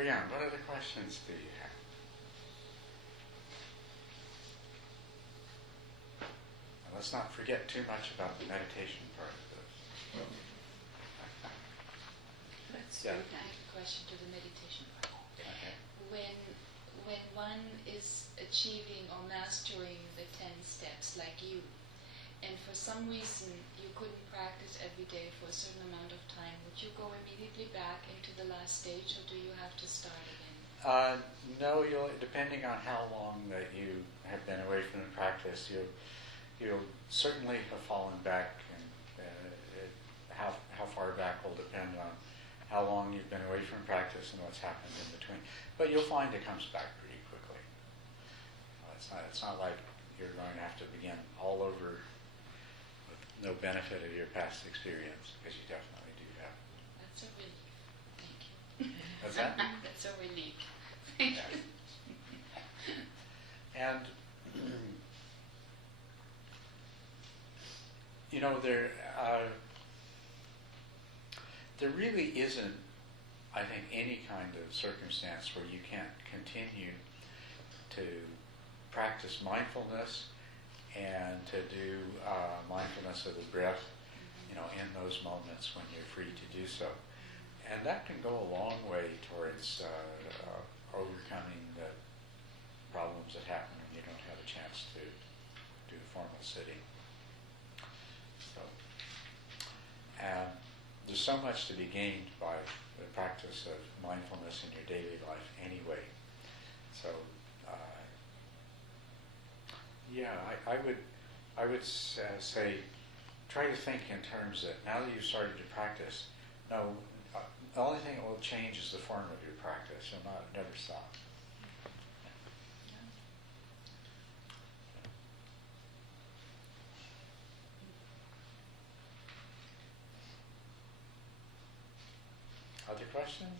carry on. What other questions do you have? And let's not forget too much about the meditation part of this. Let's Yeah. go back a question to the meditation part. Okay. When one is achieving or mastering the 10 steps like you, and for some reason you couldn't practice every day for a certain amount of time, would you go immediately back into the last stage, or do you have to start again? No, depending on how long that you have been away from the practice, you'll certainly have fallen back, and how far back will depend on how long you've been away from practice and what's happened in between. But you'll find it comes back pretty quickly. It's not like you're going to have to begin all over with no benefit of your past experience, because you definitely do have. That's a relief. Thank you. What's that? That's a relief. Thank you. And there really isn't, I think, any kind of circumstance where you can't continue to practice mindfulness and to do mindfulness of the breath, in those moments when you're free to do so. And that can go a long way towards overcoming the problems that happen when you don't have a chance to do formal sitting. So, there's so much to be gained by the practice of mindfulness in your daily life anyway. So, I would say, try to think in terms that now that you've started to practice, the only thing that will change is the form of your practice. You'll never stop. Other questions?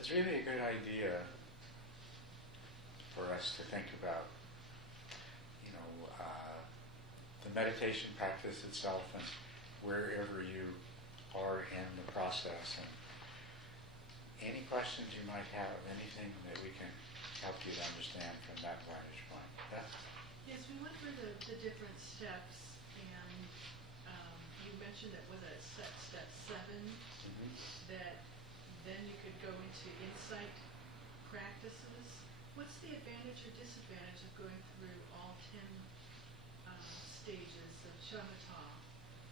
It's really a good idea for us to think about, the meditation practice itself and wherever you are in the process. And any questions you might have, anything that we can help you to understand from that vantage point. Yeah? Yes, we went through the different steps, and you mentioned that was step 7, that then you could go into insight practices. What's the advantage or disadvantage of going through all 10 stages of shamatha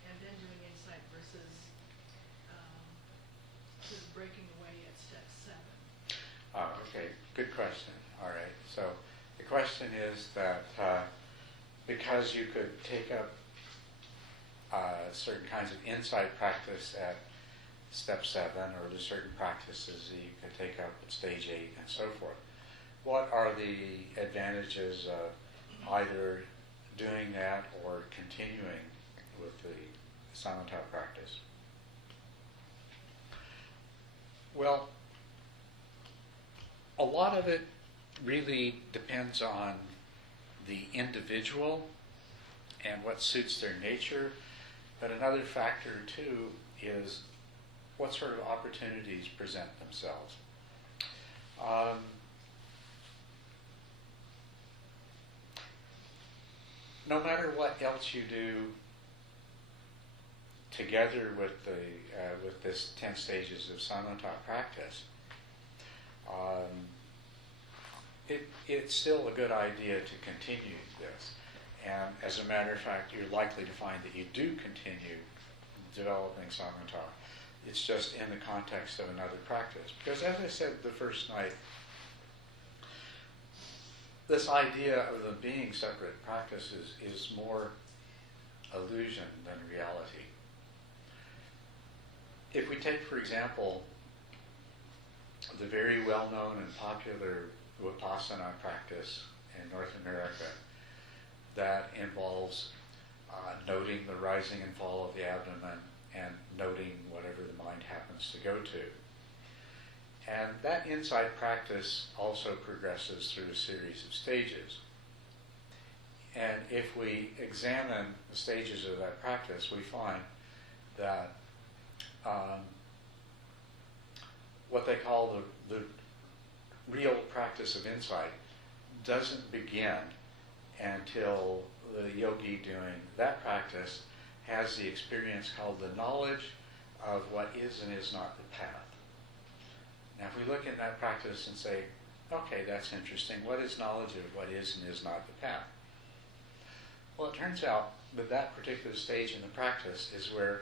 and then doing insight versus sort of breaking away at step 7? Oh, okay. Good question. All right. So the question is that because you could take up certain kinds of insight practice at step 7, or there's certain practices that you could take up at stage 8 and so forth. What are the advantages of either doing that or continuing with the samatha practice? Well, a lot of it really depends on the individual and what suits their nature, but another factor too is what sort of opportunities present themselves. No matter what else you do together with with this 10 stages of samatha practice, it's still a good idea to continue this. And as a matter of fact, you're likely to find that you do continue developing samatha. It's just in the context of another practice. Because as I said the first night, this idea of them being separate practices is more illusion than reality. If we take, for example, the very well-known and popular Vipassana practice in North America that involves noting the rising and fall of the abdomen and noting whatever the mind happens to go to. And that insight practice also progresses through a series of stages. And if we examine the stages of that practice, we find that what they call the real practice of insight doesn't begin until the yogi doing that practice has the experience called the knowledge of what is and is not the path. Now, if we look at that practice and say, okay, that's interesting, what is knowledge of what is and is not the path? Well, it turns out that that particular stage in the practice is where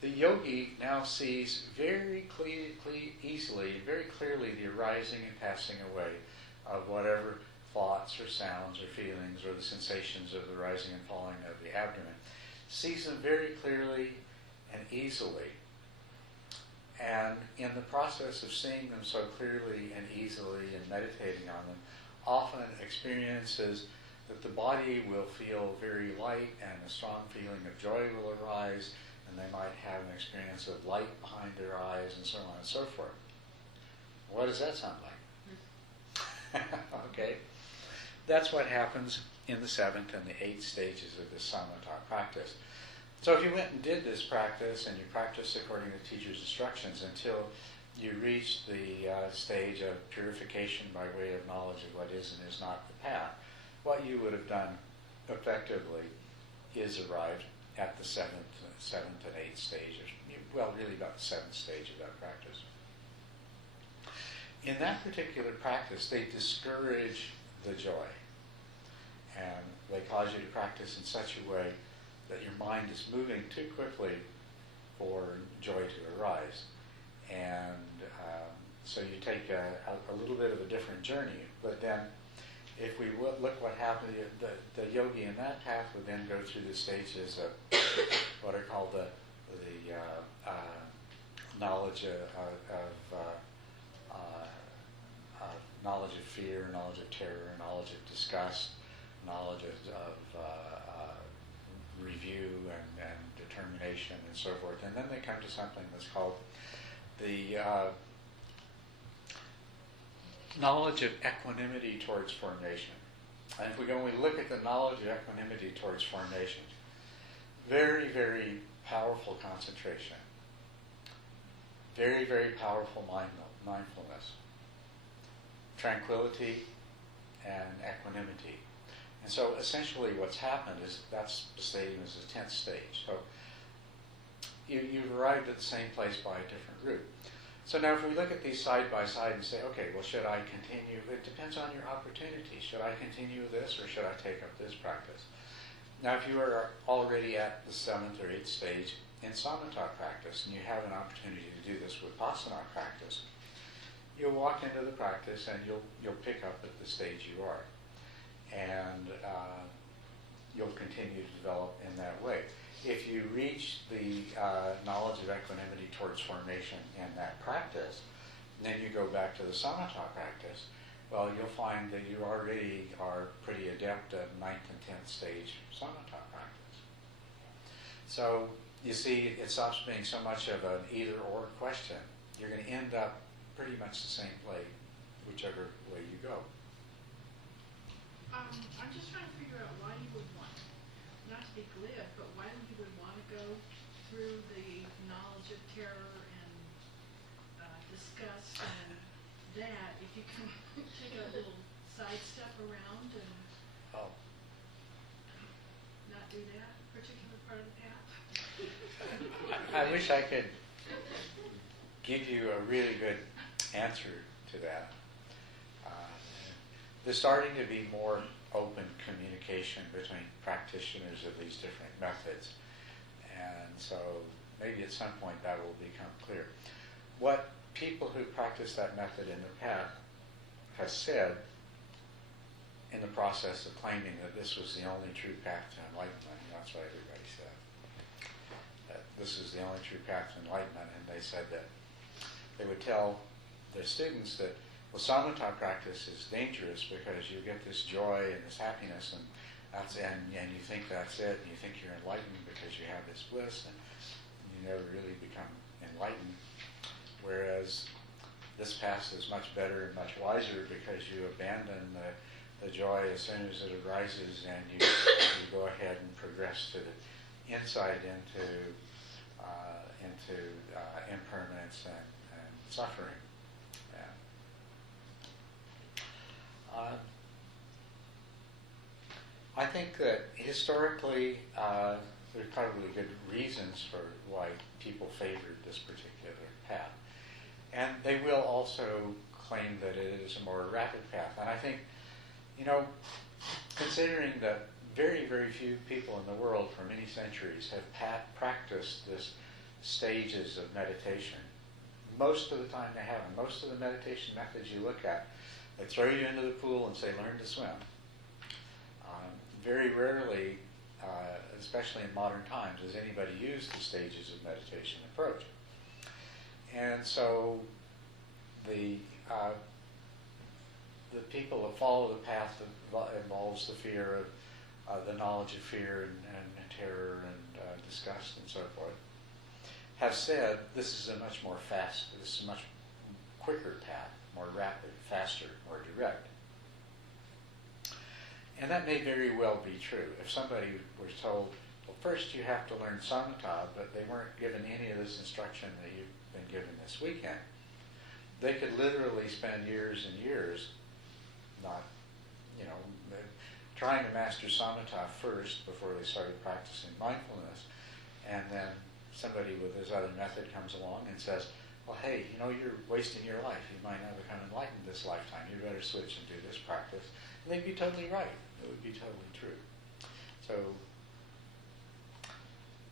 the yogi now sees very easily, very clearly the arising and passing away of whatever thoughts or sounds or feelings or the sensations of the rising and falling of the abdomen. Sees them very clearly and easily. And in the process of seeing them so clearly and easily and meditating on them, often experiences that the body will feel very light and a strong feeling of joy will arise, and they might have an experience of light behind their eyes and so on and so forth. What does that sound like? Okay. That's what happens in the 7th and the 8th stages of this samatha practice. So if you went and did this practice and you practiced according to the teacher's instructions until you reached the stage of purification by way of knowledge of what is and is not the path, what you would have done effectively is arrived at the 7th and 8th stages. Well, really about the 7th stage of that practice. In that particular practice, they discourage the joy. And they cause you to practice in such a way that your mind is moving too quickly for joy to arise. And so you take a little bit of a different journey. But then if we look what happened, the yogi in that path would then go through the stages of what are called the knowledge knowledge of fear, knowledge of terror, knowledge of disgust, knowledge of review and determination and so forth. And then they come to something that's called the knowledge of equanimity towards formation. And if we go and we look at the knowledge of equanimity towards formation, very, very powerful concentration, very, very powerful mindfulness, tranquility and equanimity. And so essentially what's happened is that's the stadium is the 10th stage. So you've arrived at the same place by a different route. So now if we look at these side by side and say, okay, well, should I continue? It depends on your opportunity. Should I continue this or should I take up this practice? Now if you are already at the 7th or 8th stage in samatha practice and you have an opportunity to do this with vipassana practice, you'll walk into the practice and you'll pick up at the stage you are. And you'll continue to develop in that way. If you reach the knowledge of equanimity towards formation in that practice, and then you go back to the samatha practice, well, you'll find that you already are pretty adept at 9th and 10th stage samatha practice. So you see, it stops being so much of an either-or question. You're going to end up pretty much the same way, whichever way you go. I'm just trying to figure out why you would want, not to be glib, but why you would want to go through the knowledge of terror and disgust and that if you can take a little sidestep around and not do that particular part of the path. I wish I could give you a really good answer to that. There's starting to be more open communication between practitioners of these different methods. And so maybe at some point that will become clear. What people who practice that method in the path have said in the process of claiming that this was the only true path to enlightenment, and that's what everybody said, that this is the only true path to enlightenment, and they said that they would tell their students that, well, samatha practice is dangerous because you get this joy and this happiness, and you think that's it, and you think you're enlightened because you have this bliss, and you never really become enlightened. Whereas this path is much better and much wiser because you abandon the joy as soon as it arises, and you go ahead and progress to the insight into impermanence and suffering. Yeah. I think that historically there's probably good reasons for why people favored this particular path. And they will also claim that it is a more rapid path. And I think, considering that very, very few people in the world for many centuries have practiced this stages of meditation, most of the time they haven't. Most of the meditation methods you look at, they throw you into the pool and say, learn to swim. Very rarely, especially in modern times, does anybody use the stages of meditation approach. And so the people that follow the path that involves the fear of the knowledge of fear and terror and disgust and so forth, have said this is a much quicker path, more rapid, faster, more direct. And that may very well be true. If somebody was told, well, first you have to learn samatha, but they weren't given any of this instruction that you've been given this weekend, they could literally spend years and years trying to master samatha first before they started practicing mindfulness, and then somebody with this other method comes along and says, well, hey, you're wasting your life. You might not become enlightened this lifetime. You better switch and do this practice. And they'd be totally right. It would be totally true. So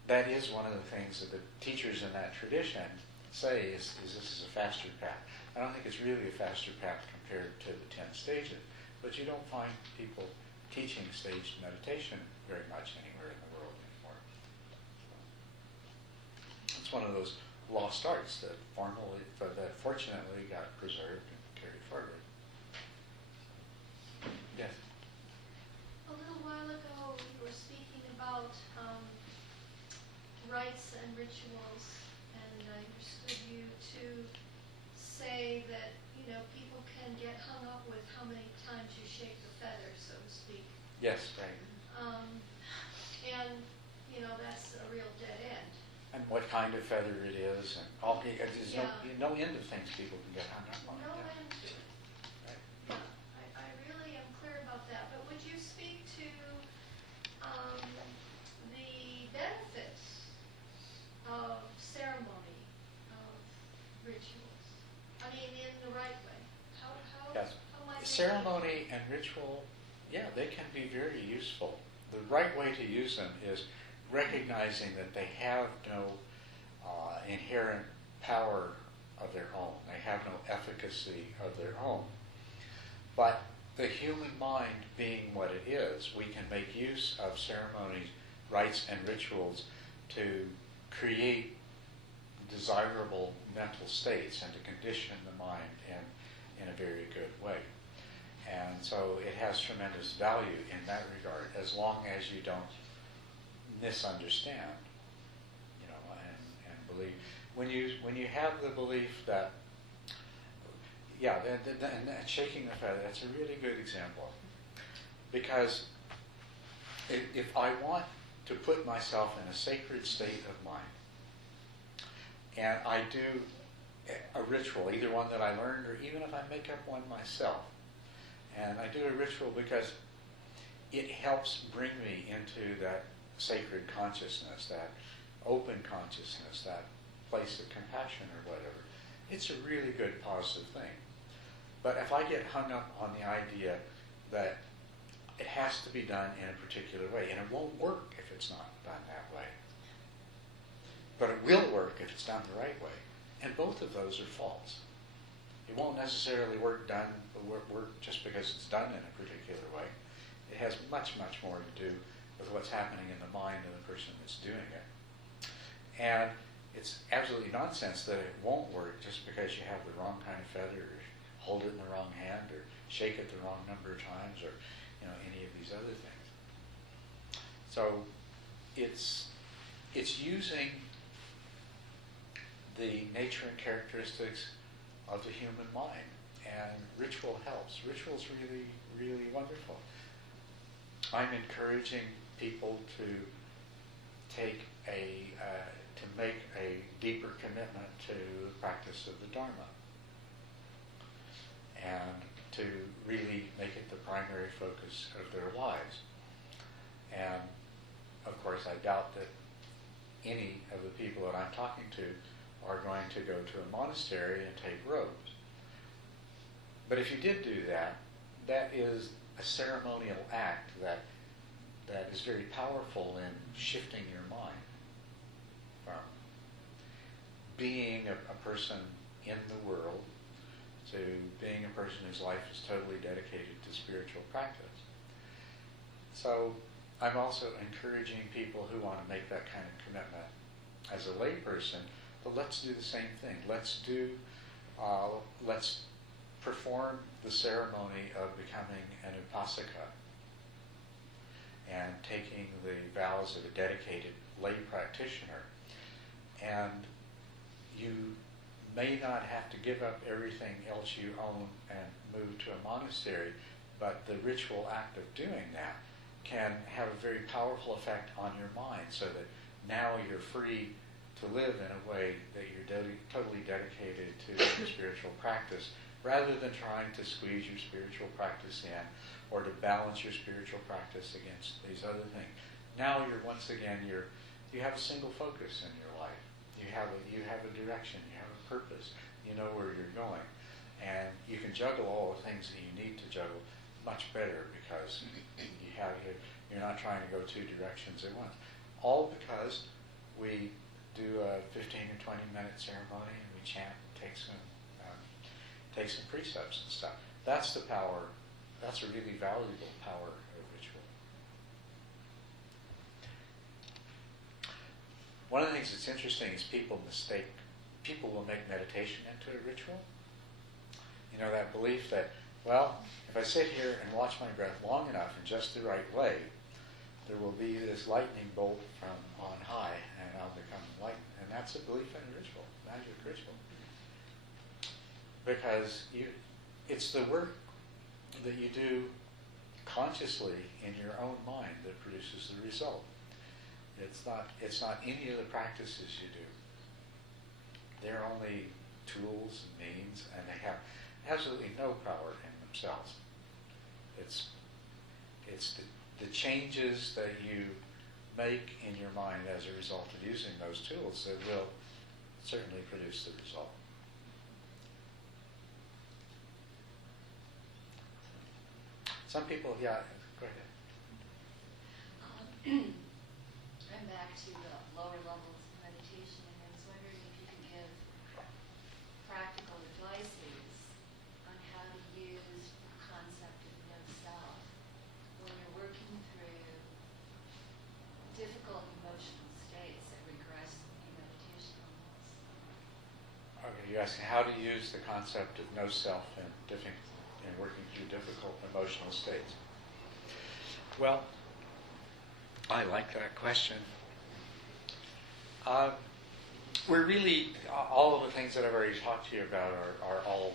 that is one of the things that the teachers in that tradition say is this is a faster path. I don't think it's really a faster path compared to the 10 stages, but you don't find people teaching staged meditation very much anywhere in the world anymore. It's one of those lost arts that fortunately got preserved and carried forward. Yes? A little while ago, you were speaking about rites and rituals, and I understood you to say that, people can get hung up with how many times you shake the feather, so to speak. Yes, right. And, that's a real dead end. And what kind of feather it is, and there's no end of things people can get hung up on. No end to it. Right. I really am clear about that, but would you speak to the benefits of ceremony, of rituals? I mean, in the right way. How Yes. might Ceremony and ritual, they can be very useful. The right way to use them is recognizing that they have no inherent power of their own. They have no efficacy of their own. But the human mind being what it is, we can make use of ceremonies, rites, and rituals to create desirable mental states and to condition the mind in a very good way. And so it has tremendous value in that regard, as long as you don't misunderstand, and believe. When you have the belief that, and shaking the feather, that's a really good example. Because if I want to put myself in a sacred state of mind, and I do a ritual, either one that I learned or even if I make up one myself, and I do a ritual because it helps bring me into that sacred consciousness, that open consciousness, that place of compassion or whatever. It's a really good positive thing. But if I get hung up on the idea that it has to be done in a particular way, and it won't work if it's not done that way, but it will work if it's done the right way, and both of those are false. It won't necessarily work just because it's done in a particular way. It has much, much more to do with what's happening in the mind of the person that's doing it. And it's absolutely nonsense that it won't work just because you have the wrong kind of feather, or hold it in the wrong hand, or shake it the wrong number of times, or any of these other things. So it's using the nature and characteristics of the human mind And ritual helps. Ritual's really, really wonderful. I'm encouraging people to make a deeper commitment to the practice of the Dharma, and to really make it the primary focus of their lives. And of course, I doubt that any of the people that I'm talking to are going to go to a monastery and take robes. But if you did do that, that is a ceremonial act that is very powerful in shifting your mind from being a person in the world to being a person whose life is totally dedicated to spiritual practice. So I'm also encouraging people who want to make that kind of commitment as a layperson, but let's do the same thing. Let's perform the ceremony of becoming an upasaka and taking the vows of a dedicated lay practitioner. And you may not have to give up everything else you own and move to a monastery, but the ritual act of doing that can have a very powerful effect on your mind, so that now you're free to live in a way that you're totally dedicated to your spiritual practice, rather than trying to squeeze your spiritual practice in or to balance your spiritual practice against these other things. Now you have a single focus in your life. You have a direction, you have a purpose, you know where you're going. And you can juggle all the things that you need to juggle much better, because you're not trying to go two directions at once. All because we do a 15 or 20 minute ceremony and we chant, take some precepts and stuff. That's the power. That's a really valuable power of ritual. One of the things that's interesting is people will make meditation into a ritual. You know, that belief that, well, if I sit here and watch my breath long enough in just the right way, there will be this lightning bolt from on high and I'll become enlightened. And that's a belief in a ritual, magic ritual. Because it's the work that you do consciously in your own mind that produces the result. It's not any of the practices you do. They're only tools and means, and they have absolutely no power in themselves. It's the changes that you make in your mind as a result of using those tools that will certainly produce the result. Some people, yeah, go ahead. I'm back to the lower levels of meditation, and I was wondering if you could give practical advices on how to use the concept of no self when you're working through difficult emotional states that regress in meditation almost. Okay, you're asking how to use the concept of no self in working through difficult emotional states. Well, I like that question. We're really, all of the things that I've already talked to you about are all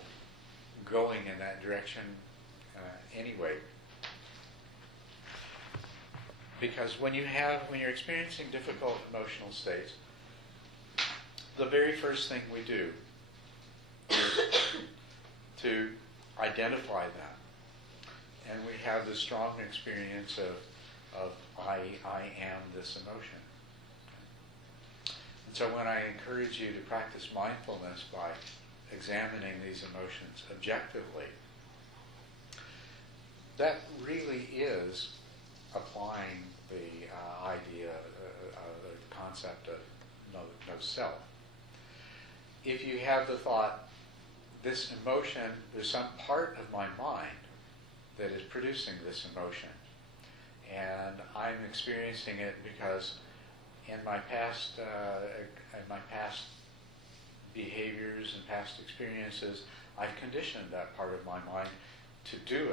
going in that direction anyway. Because when you're experiencing difficult emotional states, the very first thing we do is to identify them. And we have the strong experience of I am this emotion. And so when I encourage you to practice mindfulness by examining these emotions objectively, that really is applying the idea, the concept of no self. If you have the thought, this emotion, there's some part of my mind that is producing this emotion, and I'm experiencing it because in my past behaviors and past experiences, I've conditioned that part of my mind to do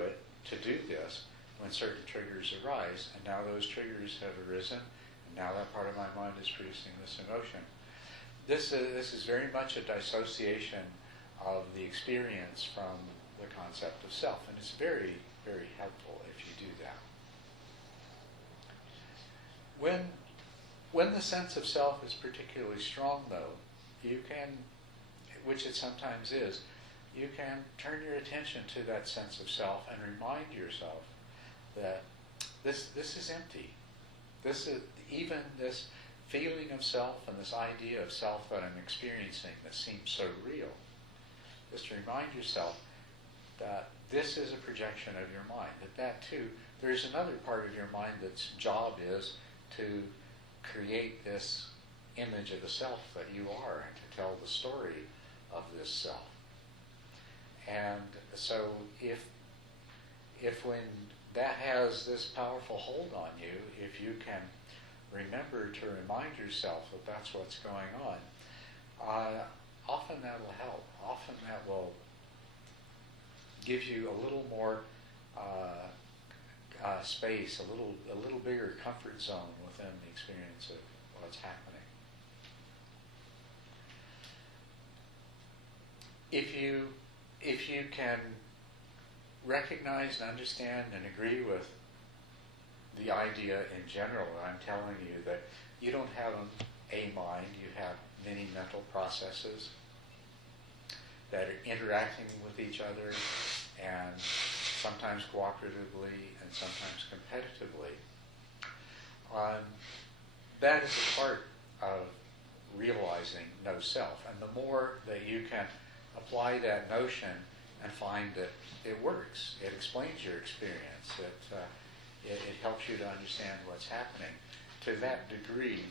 this when certain triggers arise, and now those triggers have arisen, and now that part of my mind is producing this emotion. This is very much a dissociation of the experience from the concept of self. And it's very, very helpful if you do that. When the sense of self is particularly strong, though, you can, which it sometimes is, you can turn your attention to that sense of self and remind yourself that this is empty. This is even this feeling of self and this idea of self that I'm experiencing that seems so real. Just to remind yourself that this is a projection of your mind. That too, there's another part of your mind that's job is to create this image of the self that you are and to tell the story of this self. And so if when that has this powerful hold on you, if you can remember to remind yourself that that's what's going on, often that will help. Often that will give you a little more space, a little bigger comfort zone within the experience of what's happening. If you can recognize and understand and agree with the idea in general, I'm telling you that you don't have a mind, you have many mental processes that are interacting with each other, and sometimes cooperatively and sometimes competitively. That is a part of realizing no self. And the more that you can apply that notion and find that it works, it explains your experience, it helps you to understand what's happening, to that degree,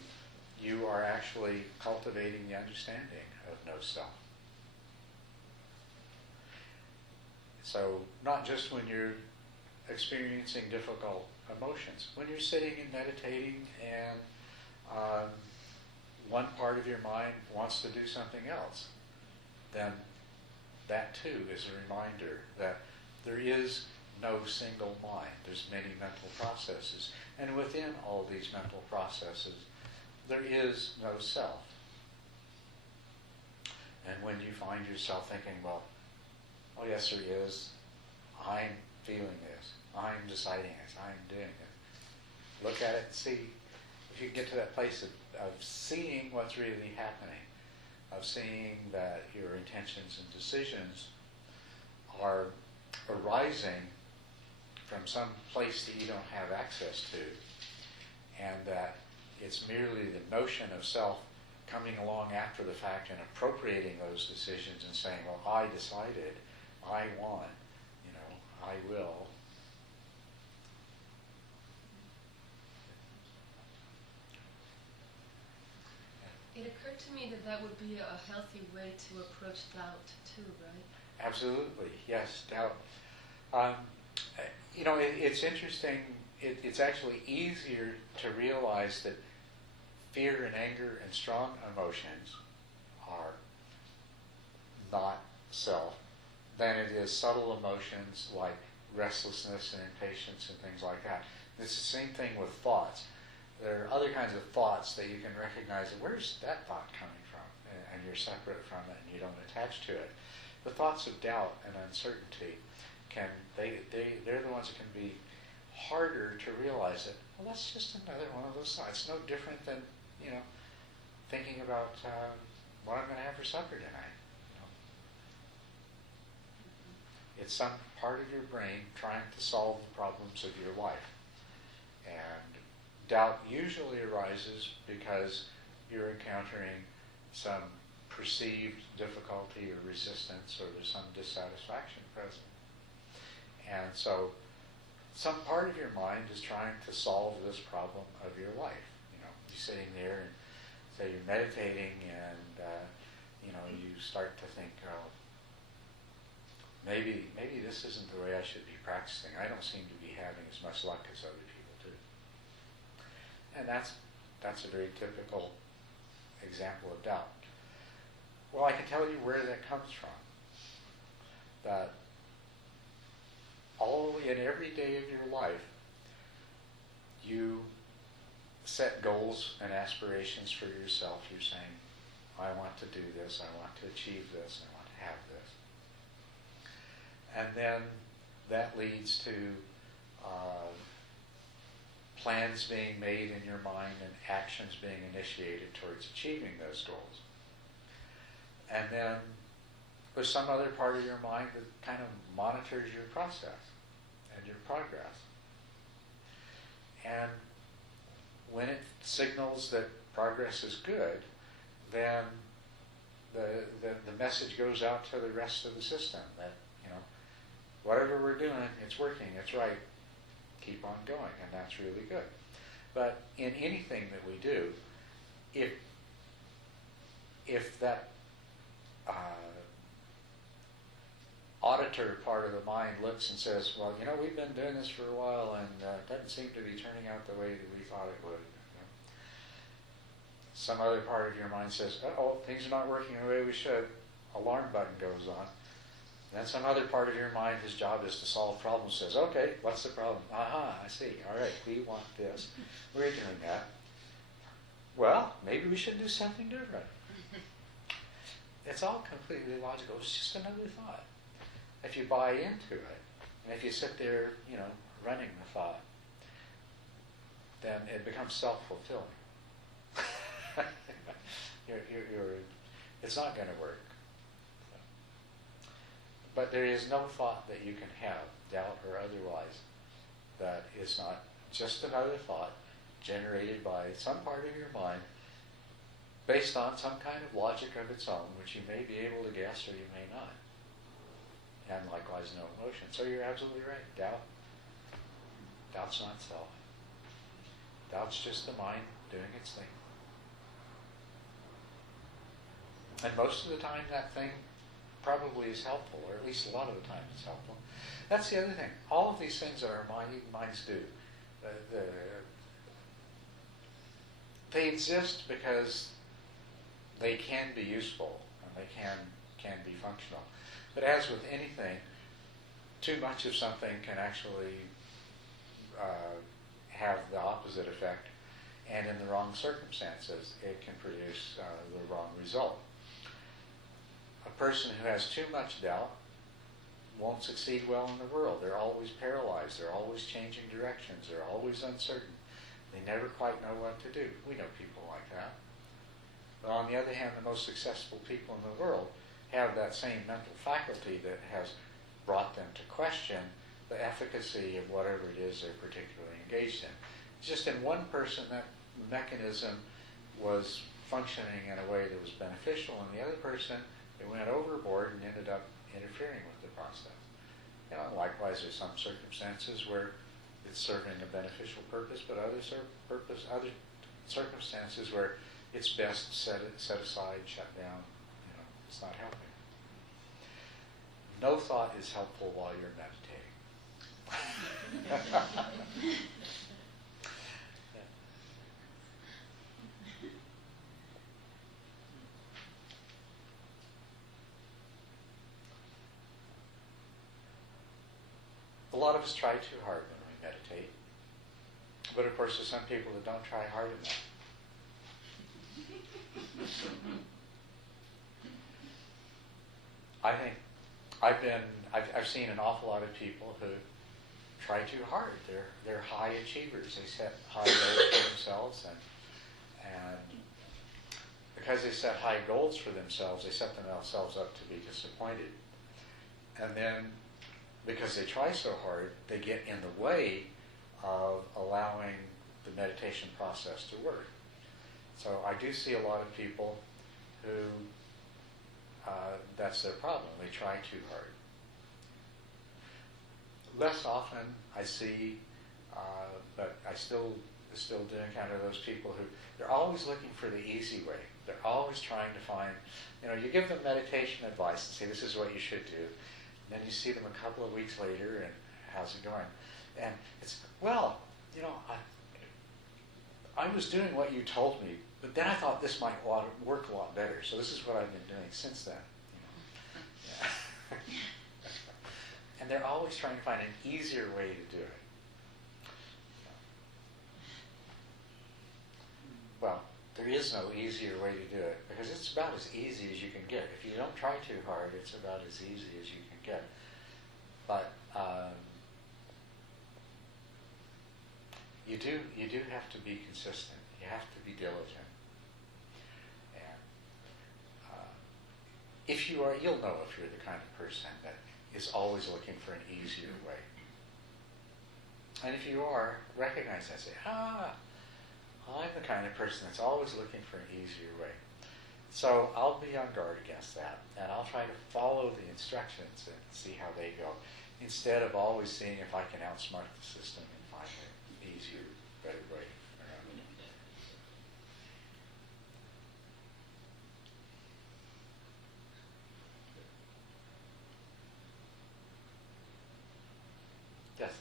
you are actually cultivating the understanding of no self. So not just when you're experiencing difficult emotions, when you're sitting and meditating and one part of your mind wants to do something else, then that too is a reminder that there is no single mind. There's many mental processes. And within all these mental processes, there is no self. And when you find yourself thinking, well, oh yes, there is. I'm feeling this. I'm deciding this. I'm doing it. Look at it and see if you can get to that place of seeing what's really happening, of seeing that your intentions and decisions are arising from some place that you don't have access to, and that it's merely the notion of self coming along after the fact and appropriating those decisions and saying, well, I decided, I want, I will. It occurred to me that would be a healthy way to approach doubt too, right? Absolutely, yes, doubt. It's interesting. It's actually easier to realize that fear and anger and strong emotions are not self than it is subtle emotions like restlessness and impatience and things like that. It's the same thing with thoughts. There are other kinds of thoughts that you can recognize. Where's that thought coming from? And you're separate from it and you don't attach to it. The thoughts of doubt and uncertainty they're the ones that can be harder to realize that, well, that's just another one of those thoughts. It's no different than, thinking about what I'm going to have for supper tonight. It's some part of your brain trying to solve the problems of your life. And doubt usually arises because you're encountering some perceived difficulty or resistance, or there's some dissatisfaction present. And so some part of your mind is trying to solve this problem of your life. You're sitting there and say you're meditating and you start to think, oh, maybe this isn't the way I should be practicing. I don't seem to be having as much luck as other people do. And that's a very typical example of doubt. Well, I can tell you where that comes from. That in every day of your life, you set goals and aspirations for yourself. You're saying, I want to do this, I want to achieve this, I want to have this. And then that leads to plans being made in your mind and actions being initiated towards achieving those goals. And then there's some other part of your mind that kind of monitors your process and your progress. And when it signals that progress is good, then the message goes out to the rest of the system that, whatever we're doing, it's working, it's right, keep on going, and that's really good. But in anything that we do, if that auditor part of the mind looks and says, well, we've been doing this for a while and it doesn't seem to be turning out the way that we thought it would. Some other part of your mind says, oh, things are not working the way we should. Alarm button goes on. Then some other part of your mind, whose job is to solve problems, says, okay, what's the problem? Aha, I see. All right, we want this. We're doing that. Well, maybe we should do something different. It's all completely logical. It's just another thought. If you buy into it, and if you sit there, running the thought, then it becomes self-fulfilling. It's not going to work. But there is no thought that you can have, doubt or otherwise, that is not just another thought generated by some part of your mind based on some kind of logic of its own, which you may be able to guess or you may not. And likewise, no emotion. So you're absolutely right. Doubt's not self. Doubt's just the mind doing its thing. And most of the time that thing probably is helpful, or at least a lot of the time it's helpful. That's the other thing. All of these things that our minds do, they exist because they can be useful and they can be functional. But as with anything, too much of something can actually have the opposite effect, and in the wrong circumstances, it can produce the wrong result. A person who has too much doubt won't succeed well in the world. They're always paralyzed. They're always changing directions. They're always uncertain. They never quite know what to do. We know people like that. But on the other hand, the most successful people in the world have that same mental faculty that has brought them to question the efficacy of whatever it is they're particularly engaged in. Just in one person, that mechanism was functioning in a way that was beneficial, and the other person, it went overboard and ended up interfering with the process. Likewise, there's some circumstances where it's serving a beneficial purpose, but other circumstances where it's best set aside, shut down. It's not helping. No thought is helpful while you're meditating. A lot of us try too hard when we meditate. But of course, there's some people that don't try hard enough. I think I've seen an awful lot of people who try too hard. They're high achievers. They set high goals for themselves, and because they set high goals for themselves, they set themselves up to be disappointed. And then, because they try so hard, they get in the way of allowing the meditation process to work. So I do see a lot of people who that's their problem. They try too hard. Less often I see, but I still do encounter those people who they're always looking for the easy way. They're always trying to find, you give them meditation advice and say this is what you should do. And then you see them a couple of weeks later and how's it going? And it's, I was doing what you told me, but then I thought this might work a lot better. So this is what I've been doing since then. Yeah. And they're always trying to find an easier way to do it. Well, there is no easier way to do it because it's about as easy as you can get. If you don't try too hard, it's about as easy as you can get. But you do have to be consistent. You have to be diligent. And if you are, you'll know if you're the kind of person that is always looking for an easier way. And if you are, recognize that. Say, I'm the kind of person that's always looking for an easier way. So I'll be on guard against that, and I'll try to follow the instructions and see how they go, instead of always seeing if I can outsmart the system and find an easier, better way around it. Yes?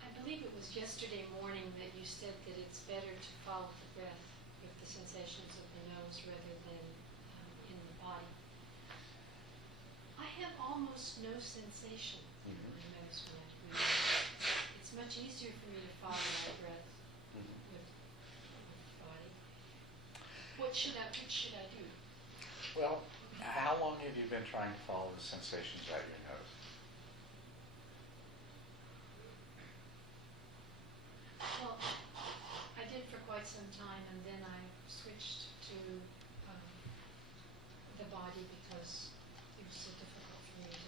I believe it was yesterday morning that you said that it's better to follow the breath with the sensations of the nose rather than in the body. I have almost no sensation in my nose when I breathe. It's much easier for me to follow my breath with the body. What should I do? Well, how long have you been trying to follow the sensations out your nose? Well, I did for quite some time, and then I switched to the body because it was so difficult for me to.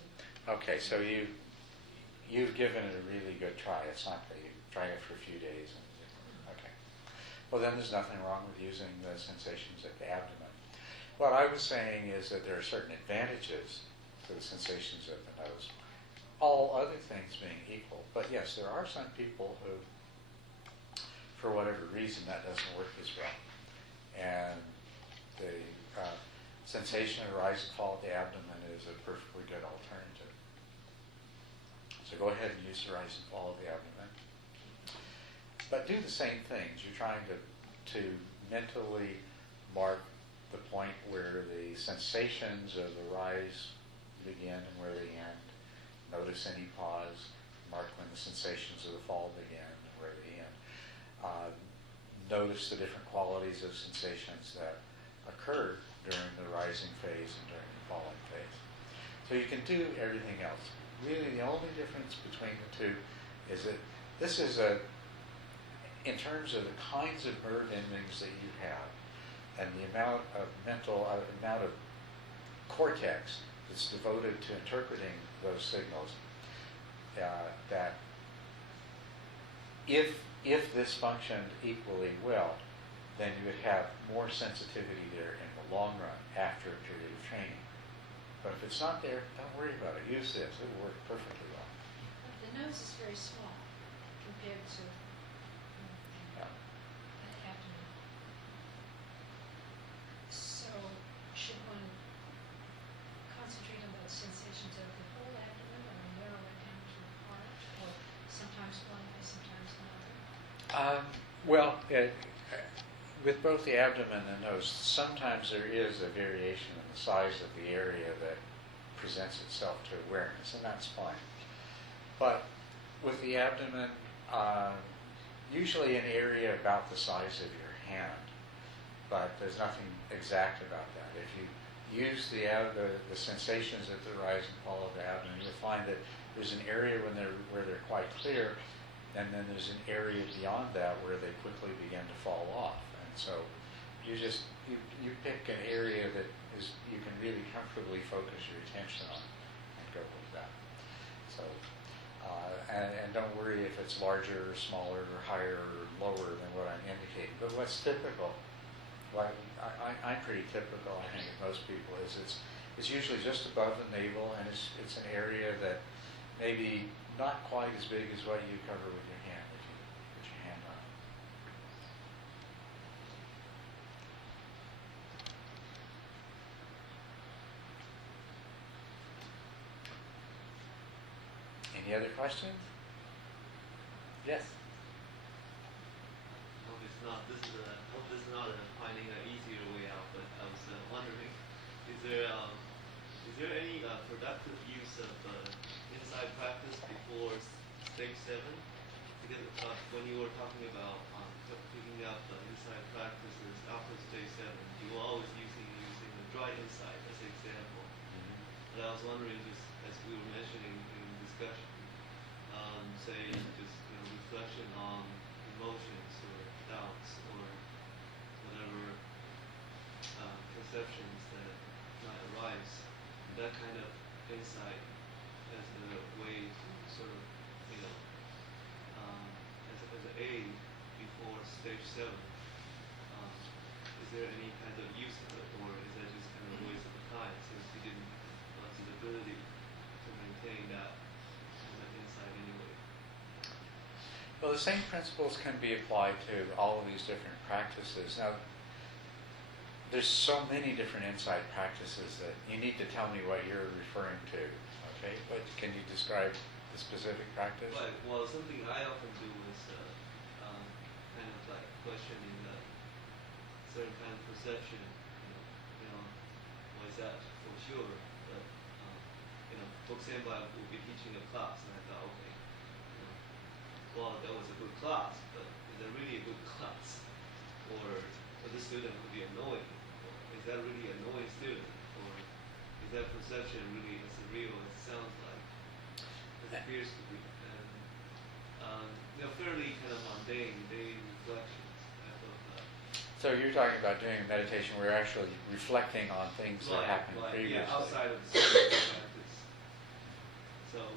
Okay, so you've given it a really good try. It's not that you've tried it for a few days. Okay. Well, then there's nothing wrong with using the sensations at the abdomen. What I was saying is that there are certain advantages to the sensations of the nose, all other things being equal. But yes, there are some people who, for whatever reason, that doesn't work as well. And the sensation of rise and fall of the abdomen is a perfectly good alternative. So go ahead and use the rise and fall of the abdomen. But do the same things. You're trying to mentally mark the point where the sensations of the rise begin and where they end. Notice any pause. Mark when the sensations of the fall begin and where they end. Notice the different qualities of sensations that occur during the rising phase and during the falling phase. So you can do everything else. Really, the only difference between the two is that this is in terms of the kinds of nerve endings that you have and the amount of amount of cortex that's devoted to interpreting those signals, that if this functioned equally well, then you would have more sensitivity there in the long run after a period of training. But if it's not there, don't worry about it. Use this. It will work perfectly well. The nose is very small compared to Yeah. the abdomen. So should one concentrate on the sensations of the whole abdomen or narrow it down to the part, or sometimes one way, sometimes another? With both the abdomen and nose, sometimes there is a variation in the size of the area that presents itself to awareness, and that's fine. But with the abdomen, usually an area about the size of your hand, but there's nothing exact about that. If you use the sensations at the rise and fall of the abdomen, you'll find that there's an area where they're quite clear, and then there's an area beyond that where they quickly begin to fall off. And so you pick an area that you can really comfortably focus your attention on and go with that. So and don't worry if it's larger or smaller or higher or lower than what I'm indicating. But what's typical, I'm pretty typical, I think, of most people, is it's usually just above the navel, and it's an area that maybe not quite as big as what you cover with your hand if you put your hand on it. Any other questions? Yes. Hope this is not finding an easier way out, but I was wondering, is there any productive use of inside practice before stage 7? Because when you were talking about picking up inside practices after stage 7, you were always using the dry inside as an example. But I was wondering, just as we were mentioning in this discussion. Say just reflection on emotions or doubts or whatever conceptions that might arise. That kind of insight as a way to sort of, as an aid before stage 7. Is there any kind of use of it, or is that just kind of a waste of time since you didn't have the ability to maintain that kind of insight anyway? Well, the same principles can be applied to all of these different practices. Now, there's so many different insight practices that you need to tell me what you're referring to. Okay, but can you describe the specific practice? Right. Well, something I often do is kind of like questioning certain kind of perception. Why is that for sure? But for example, I will be teaching a class, and I thought, okay, well, that was a good class, but is that really a good class? Or this student could be annoying. Or is that really an annoying student? Or is that perception really as real as it sounds like? It appears to be. And fairly kind of mundane daily reflections type of. So you're talking about doing a meditation where you're actually reflecting on things that happened previously. Yeah, outside of the practice. So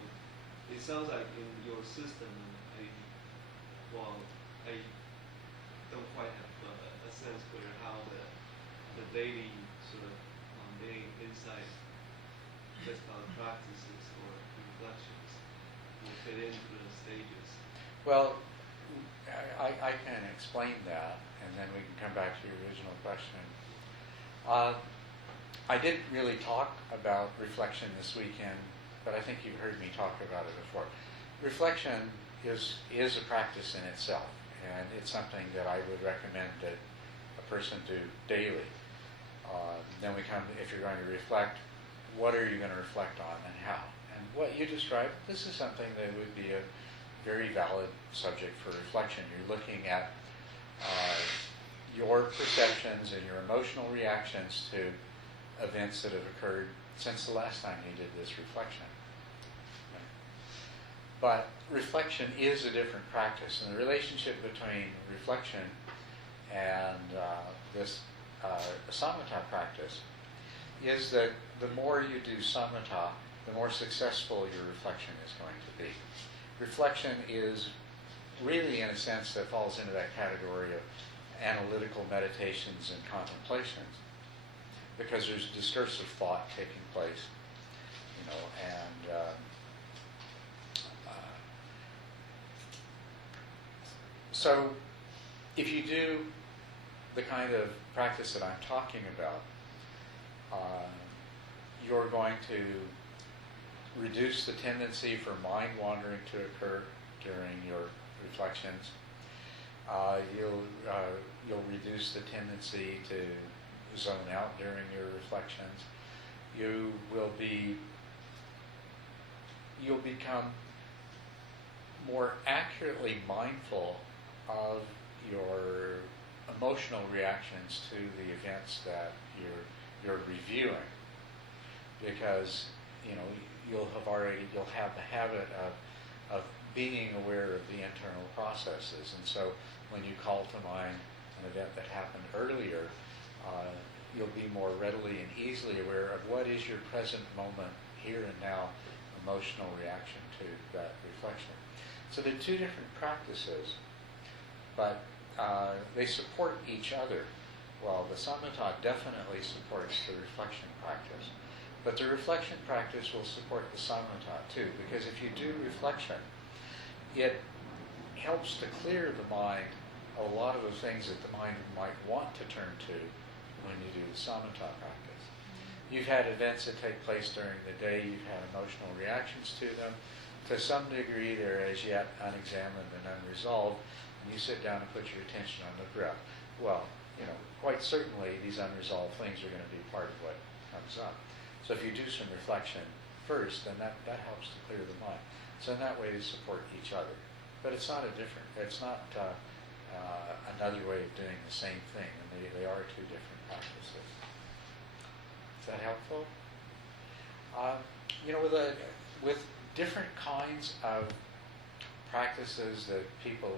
it sounds like in your system, I don't quite have a sense for how the daily sort of mundane insight, just about practices or reflections, will fit into the stages. Well, I can explain that, and then we can come back to your original question. I didn't really talk about reflection this weekend, but I think you've heard me talk about it before. Reflection is a practice in itself, and it's something that I would recommend that a person do daily. Then we come, if you're going to reflect, what are you going to reflect on and how? And what you described, this is something that would be a very valid subject for reflection. You're looking at your perceptions and your emotional reactions to events that have occurred since the last time you did this reflection. But reflection is a different practice, and the relationship between reflection and this samatha practice is that the more you do samatha, the more successful your reflection is going to be. Reflection is really, in a sense, that falls into that category of analytical meditations and contemplations, because there's discursive thought taking place, and so if you do the kind of practice that I'm talking about, you're going to reduce the tendency for mind wandering to occur during your reflections. You'll reduce the tendency to zone out during your reflections. You'll become more accurately mindful of your emotional reactions to the events that you're reviewing, because you'll have the habit of being aware of the internal processes, and so when you call to mind an event that happened earlier, you'll be more readily and easily aware of what is your present moment, here and now, emotional reaction to that reflection. So they're two different practices, but they support each other. Well, the samatha definitely supports the reflection practice, but the reflection practice will support the samatha too, because if you do reflection, it helps to clear the mind of a lot of the things that the mind might want to turn to when you do the samatha practice. You've had events that take place during the day, you've had emotional reactions to them. To some degree, they're as yet unexamined and unresolved, and you sit down and put your attention on the breath. Well, quite certainly these unresolved things are going to be part of what comes up. So if you do some reflection first, then that helps to clear the mind. So in that way, they support each other. But it's not another way of doing the same thing, and they are two different practices. Is that helpful? With different kinds of practices that people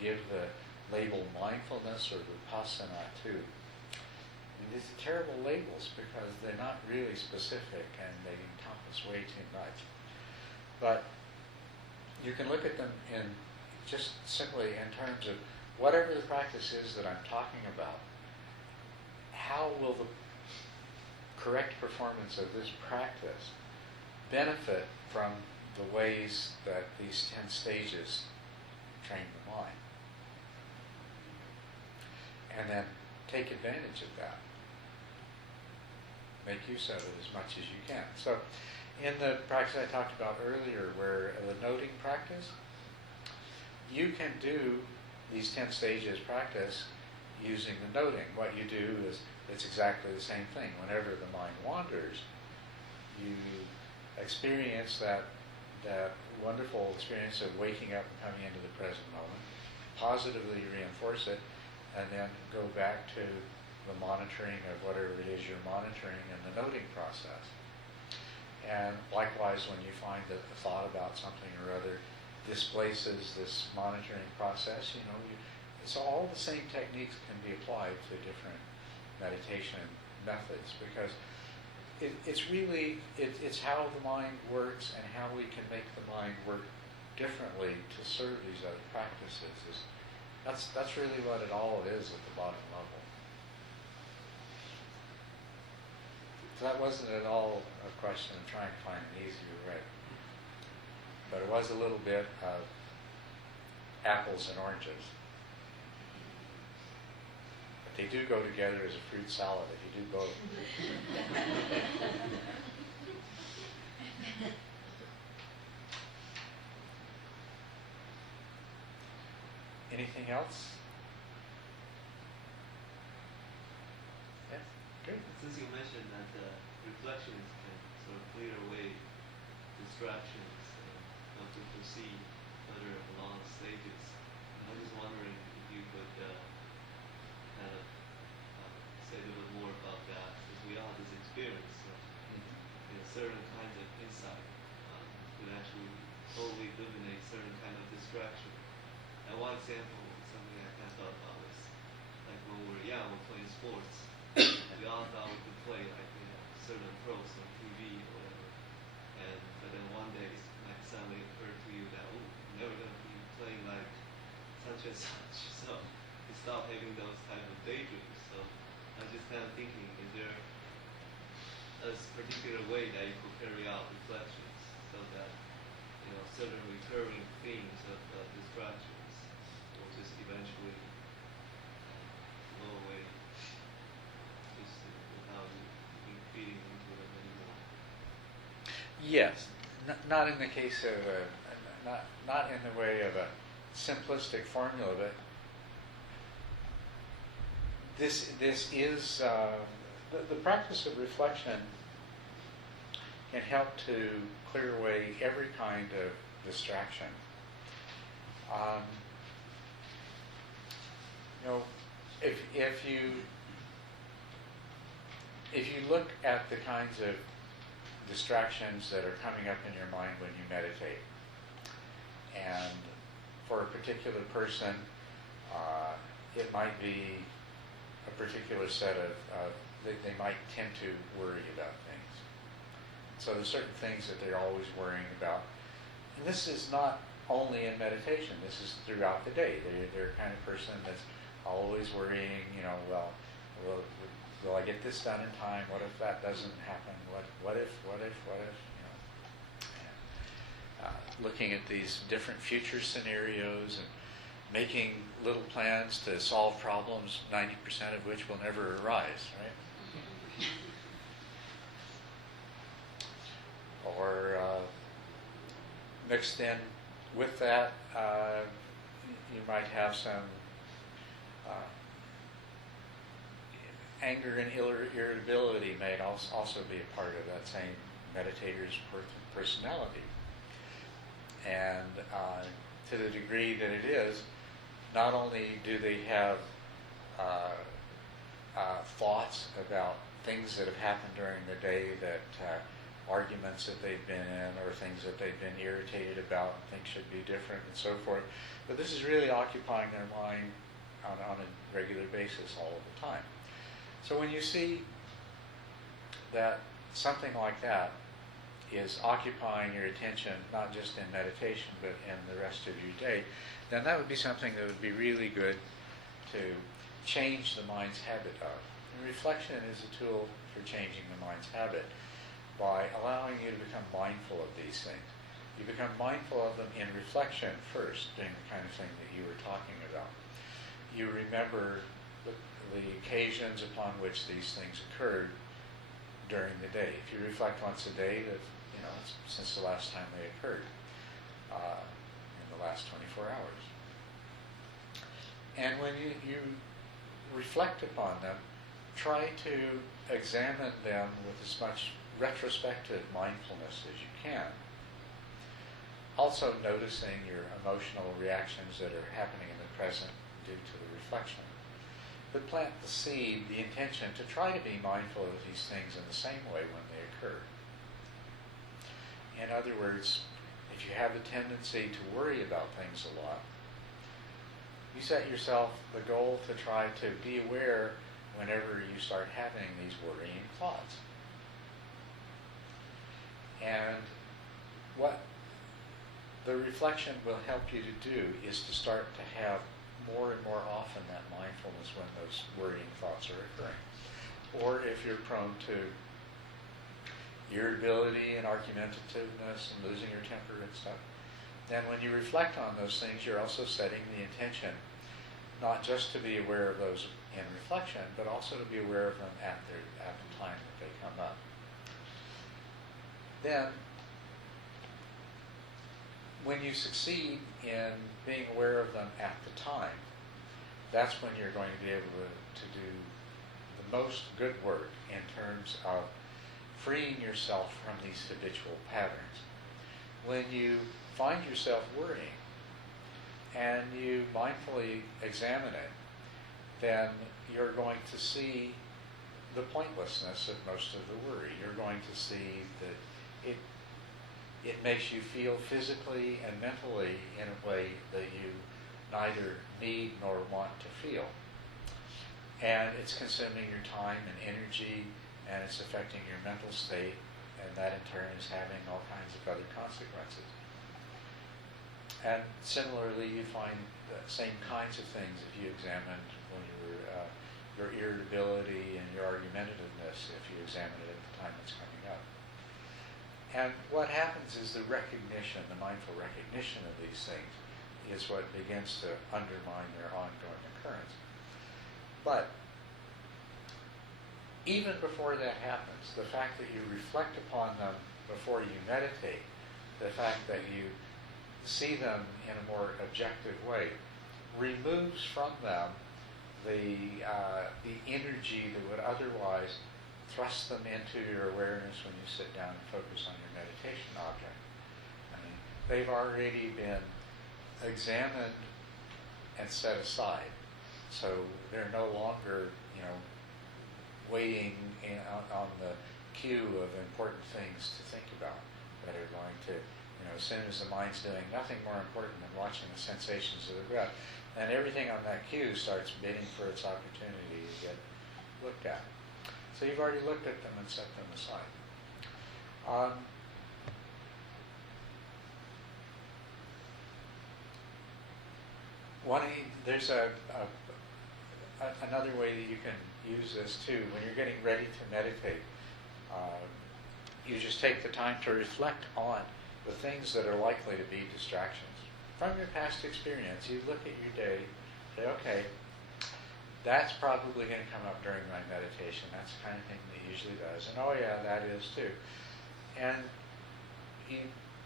give the label mindfulness or vipassana to. And these are terrible labels because they're not really specific and they encompass way too much. But you can look at them in just simply in terms of whatever the practice is that I'm talking about, how will the correct performance of this practice benefit from the ways that these 10 stages train the mind? And then take advantage of that. Make use of it as much as you can. So in the practice I talked about earlier, where the noting practice, you can do these 10 stages practice using the noting. What you do is it's exactly the same thing. Whenever the mind wanders, you experience that wonderful experience of waking up and coming into the present moment, positively reinforce it, and then go back to the monitoring of whatever it is you're monitoring in the noting process. And likewise, when you find that the thought about something or other displaces this monitoring process, it's all the same techniques can be applied to different meditation methods, because it's how the mind works and how we can make the mind work differently to serve these other practices. That's really what it all is at the bottom level. So that wasn't at all a question of trying to find an easier way. But it was a little bit of apples and oranges. But they do go together as a fruit salad if you do both. Anything else? Yes? Good. Since you mentioned that reflections can sort of clear away distractions and help to proceed further along stages, I'm just wondering if you could kind of say a little bit more about that, because we all have this experience of certain kinds of insight could actually totally eliminate certain kind of distraction. And one example, something I kind of thought about is like when we were young, we were playing sports. We all thought we could play like certain pros on TV or whatever. But then one day it might suddenly occur to you that we're never going to be playing like such and such. So you stop having those type of daydreams. So I was just kind of thinking, is there a particular way that you could carry out reflections so that certain recurring themes of distractions will just eventually go away, just without you feeding into them anymore? Yes, not in the case of not in the way of a simplistic formula, but this is the practice of reflection can help to clear away every kind of distraction. If you look at the kinds of distractions that are coming up in your mind when you meditate, and for a particular person, it might be a particular set of they might tend to worry about things. So there's certain things that they're always worrying about. And this is not only in meditation, this is throughout the day. They're the kind of person that's always worrying, will I get this done in time? What if that doesn't happen? What if? Looking at these different future scenarios and making little plans to solve problems, 90% of which will never arise, right? Or mixed in with that, you might have some anger and irritability may also be a part of that same meditator's personality. And to the degree that it is, not only do they have thoughts about things that have happened during the day that arguments that they've been in or things that they've been irritated about and think should be different and so forth. But this is really occupying their mind on a regular basis all of the time. So when you see that something like that is occupying your attention, not just in meditation, but in the rest of your day, then that would be something that would be really good to change the mind's habit of. And reflection is a tool for changing the mind's habit by allowing you to become mindful of these things. You become mindful of them in reflection first, doing the kind of thing that you were talking about. You remember the occasions upon which these things occurred during the day. If you reflect once a day, that since the last time they occurred, in the last 24 hours. And when you reflect upon them, try to examine them with as much retrospective mindfulness as you can. Also noticing your emotional reactions that are happening in the present due to the reflection. But plant the seed, the intention to try to be mindful of these things in the same way when they occur. In other words, if you have a tendency to worry about things a lot, you set yourself the goal to try to be aware whenever you start having these worrying thoughts. And what the reflection will help you to do is to start to have more and more often that mindfulness when those worrying thoughts are occurring. Or if you're prone to irritability and argumentativeness and losing your temper and stuff, then when you reflect on those things, you're also setting the intention not just to be aware of those in reflection, but also to be aware of them at the time that they come up. Then, when you succeed in being aware of them at the time, that's when you're going to be able to do the most good work in terms of freeing yourself from these habitual patterns. When you find yourself worrying and you mindfully examine it, then you're going to see the pointlessness of most of the worry. You're going to see that it makes you feel physically and mentally in a way that you neither need nor want to feel. And it's consuming your time and energy, and it's affecting your mental state, and that in turn is having all kinds of other consequences. And similarly, you find the same kinds of things if you examined when your irritability and your argumentativeness, if you examine it at the time it's coming up. And what happens is the recognition, the mindful recognition of these things is what begins to undermine their ongoing occurrence. But even before that happens, the fact that you reflect upon them before you meditate, the fact that you see them in a more objective way, removes from them the energy that would otherwise thrust them into your awareness when you sit down and focus on your meditation object. I mean, they've already been examined and set aside, so they're no longer, waiting on the queue of important things to think about that are going to, as soon as the mind's doing nothing more important than watching the sensations of the breath, then everything on that queue starts bidding for its opportunity to get looked at. So you've already looked at them and set them aside. There's another way that you can use this too. When you're getting ready to meditate, you just take the time to reflect on the things that are likely to be distractions. From your past experience, you look at your day, say, okay, that's probably going to come up during my meditation. That's the kind of thing that usually does. And oh yeah, that is too. And you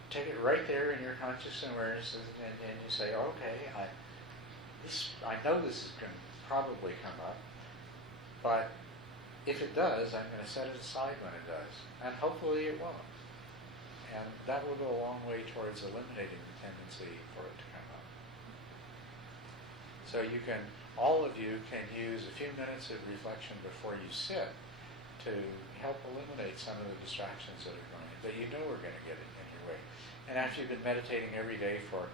take it right there in your conscious awareness and you say, okay, I know this is going to probably come up, but if it does, I'm going to set it aside when it does. And hopefully it won't. And that will go a long way towards eliminating the tendency for it to come up. So all of you can use a few minutes of reflection before you sit to help eliminate some of the distractions that you know are going to get in your way. And after you've been meditating every day for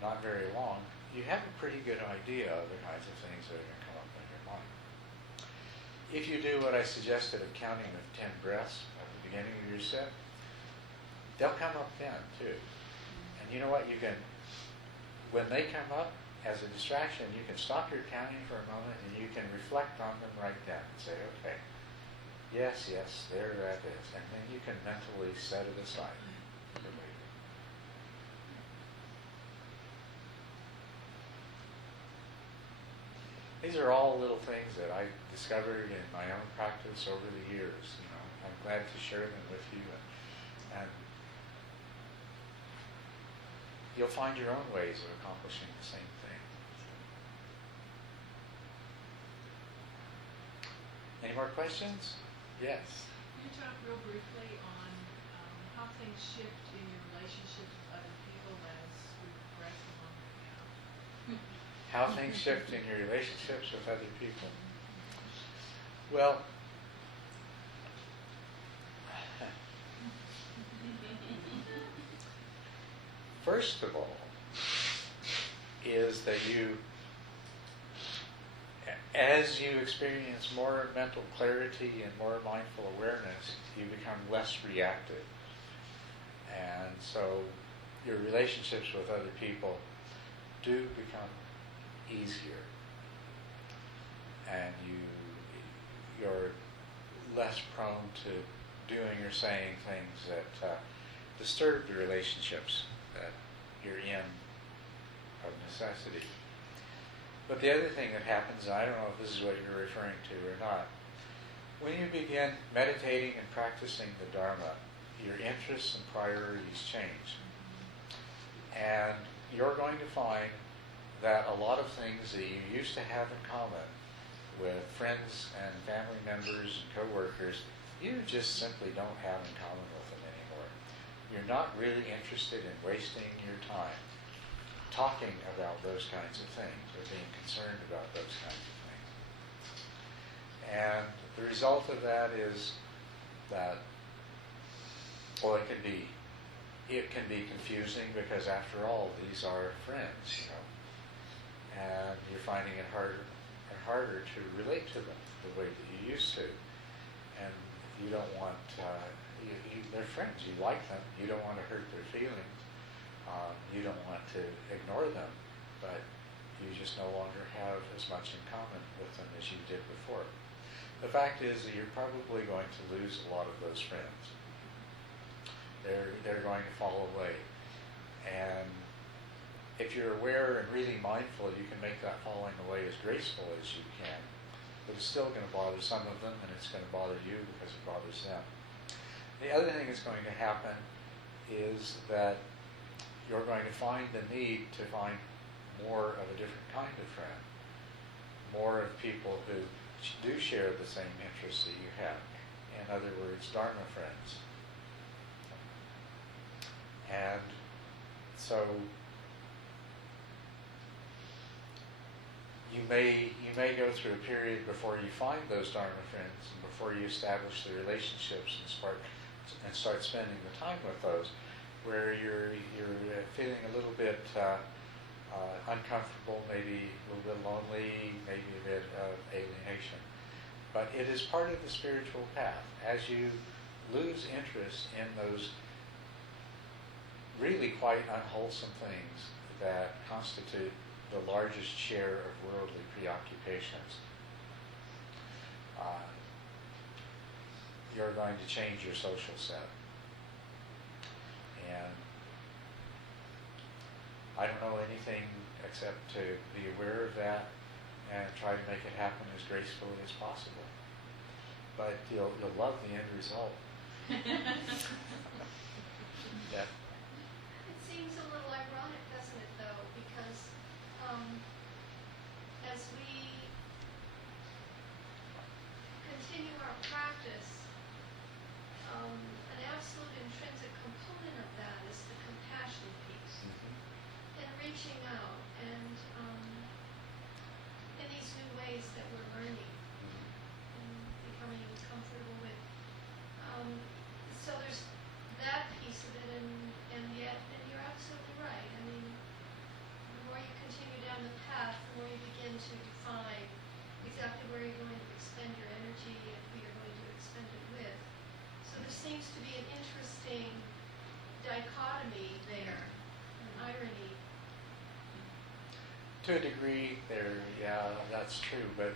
not very long, you have a pretty good idea of the kinds of things that are going to come up in your mind. If you do what I suggested of counting of 10 breaths at the beginning of your set, they'll come up then too. And you know what? You can, when they come up as a distraction, you can stop your counting for a moment and you can reflect on them right then and say, okay, yes, there that is. And then you can mentally set it aside for later. These are all little things that I discovered in my own practice over the years. You know, I'm glad to share them with you, and you'll find your own ways of accomplishing the same thing. Any more questions? Yes. Can you talk real briefly on how things shift in your relationships with other people as we progress along the path? How things shift in your relationships with other people. Well, first of all, is that as you experience more mental clarity and more mindful awareness, you become less reactive. And so your relationships with other people do become easier. And you're less prone to doing or saying things that disturb the relationships that you're in of necessity. But the other thing that happens, and I don't know if this is what you're referring to or not, when you begin meditating and practicing the Dharma, your interests and priorities change. And you're going to find that a lot of things that you used to have in common with friends and family members and co-workers, you just simply don't have in common with them anymore. You're not really interested in wasting your time talking about those kinds of things or being concerned about those kinds of things. And the result of that is that, well, it can be confusing because after all, these are friends, you know, and you're finding it harder and harder to relate to them the way that you used to. And you don't want, they're friends, you like them, you don't want to hurt their feelings. You don't want to ignore them, but you just no longer have as much in common with them as you did before. The fact is that you're probably going to lose a lot of those friends. They're going to fall away. And if you're aware and really mindful, you can make that falling away as graceful as you can. But it's still going to bother some of them, and it's going to bother you because it bothers them. The other thing that's going to happen is that you're going to find the need to find more of a different kind of friend, more of people who do share the same interests that you have. In other words, Dharma friends. And so you may go through a period before you find those Dharma friends and before you establish the relationships and start spending the time with those, where you're feeling a little bit uncomfortable, maybe a little bit lonely, maybe a bit of alienation. But it is part of the spiritual path. As you lose interest in those really quite unwholesome things that constitute the largest share of worldly preoccupations, you're going to change your social set. And I don't know anything except to be aware of that and try to make it happen as gracefully as possible. But you'll love the end result. Yeah. It seems a little ironic, doesn't it, though, because as we continue our practice, an absolute intrinsic component of that is the compassion piece, and reaching out, and in these new ways that we're learning, and becoming comfortable with To a degree, yeah, that's true, but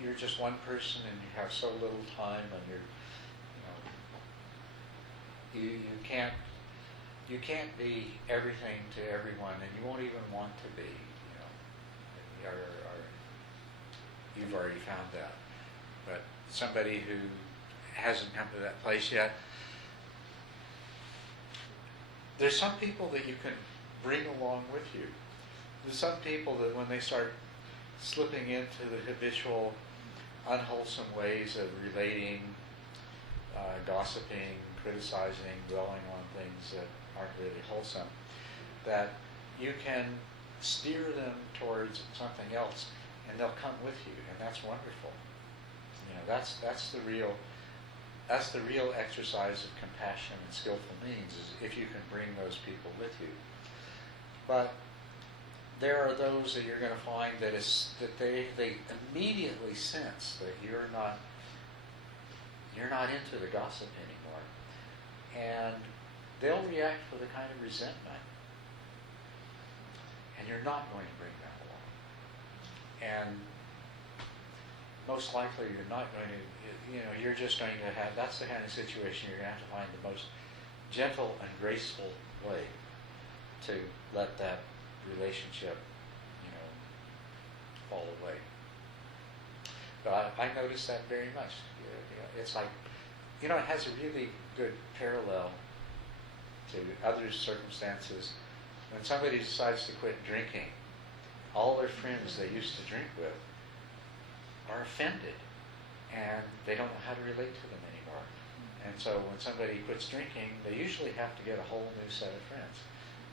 you're just one person and you have so little time, and you can't be everything to everyone, and you won't even want to be. You've already found that. But somebody who hasn't come to that place yet, there's some people that you can bring along with you. There's some people that when they start slipping into the habitual, unwholesome ways of relating, gossiping, criticizing, dwelling on things that aren't really wholesome, that you can steer them towards something else, and they'll come with you, and that's wonderful. That's the real exercise of compassion and skillful means, is if you can bring those people with you. But there are those that you're going to find that they immediately sense that you're not into the gossip anymore, and they'll react with a kind of resentment, and you're not going to bring them along. And most likely you're not going to, you're just going to have, that's the kind of situation you're going to have to find the most gentle and graceful way to let that relationship, fall away. But I notice that very much. It's like, it has a really good parallel to other circumstances. When somebody decides to quit drinking, all their friends they used to drink with are offended, and they don't know how to relate to them anymore. And so when somebody quits drinking, they usually have to get a whole new set of friends.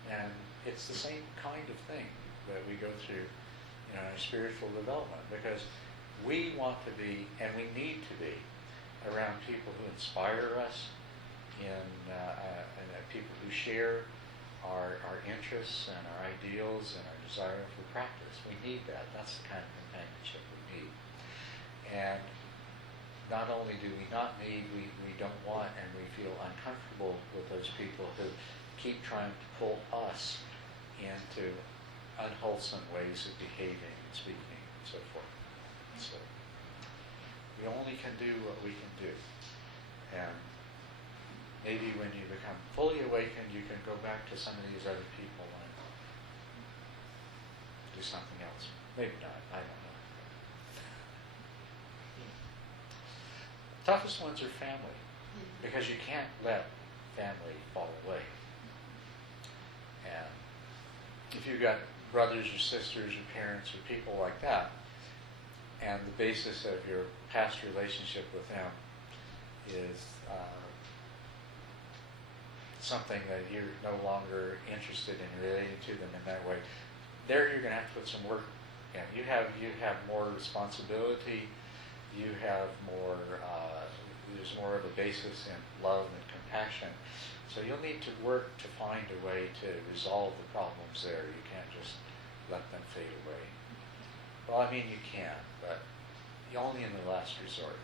And it's the same kind of thing that we go through in our spiritual development, because we want to be, and we need to be, around people who inspire us, and people who share our interests and our ideals and our desire for practice. We need that. That's the kind of companionship we need. And not only do we not need, we don't want, and we feel uncomfortable with those people who keep trying to pull us into unwholesome ways of behaving and speaking and so forth. So we only can do what we can do. And maybe when you become fully awakened, you can go back to some of these other people and do something else. Maybe not. I don't know. Toughest ones are family, because you can't let family fall away. And if you've got brothers or sisters or parents or people like that, and the basis of your past relationship with them is something that you're no longer interested in relating to them in that way, there you're going to have to put some work in. You have more responsibility. You have more. There's more of a basis in love and compassion. So you'll need to work to find a way to resolve the problems there. You can't just let them fade away. Well, I mean, you can, but only in the last resort.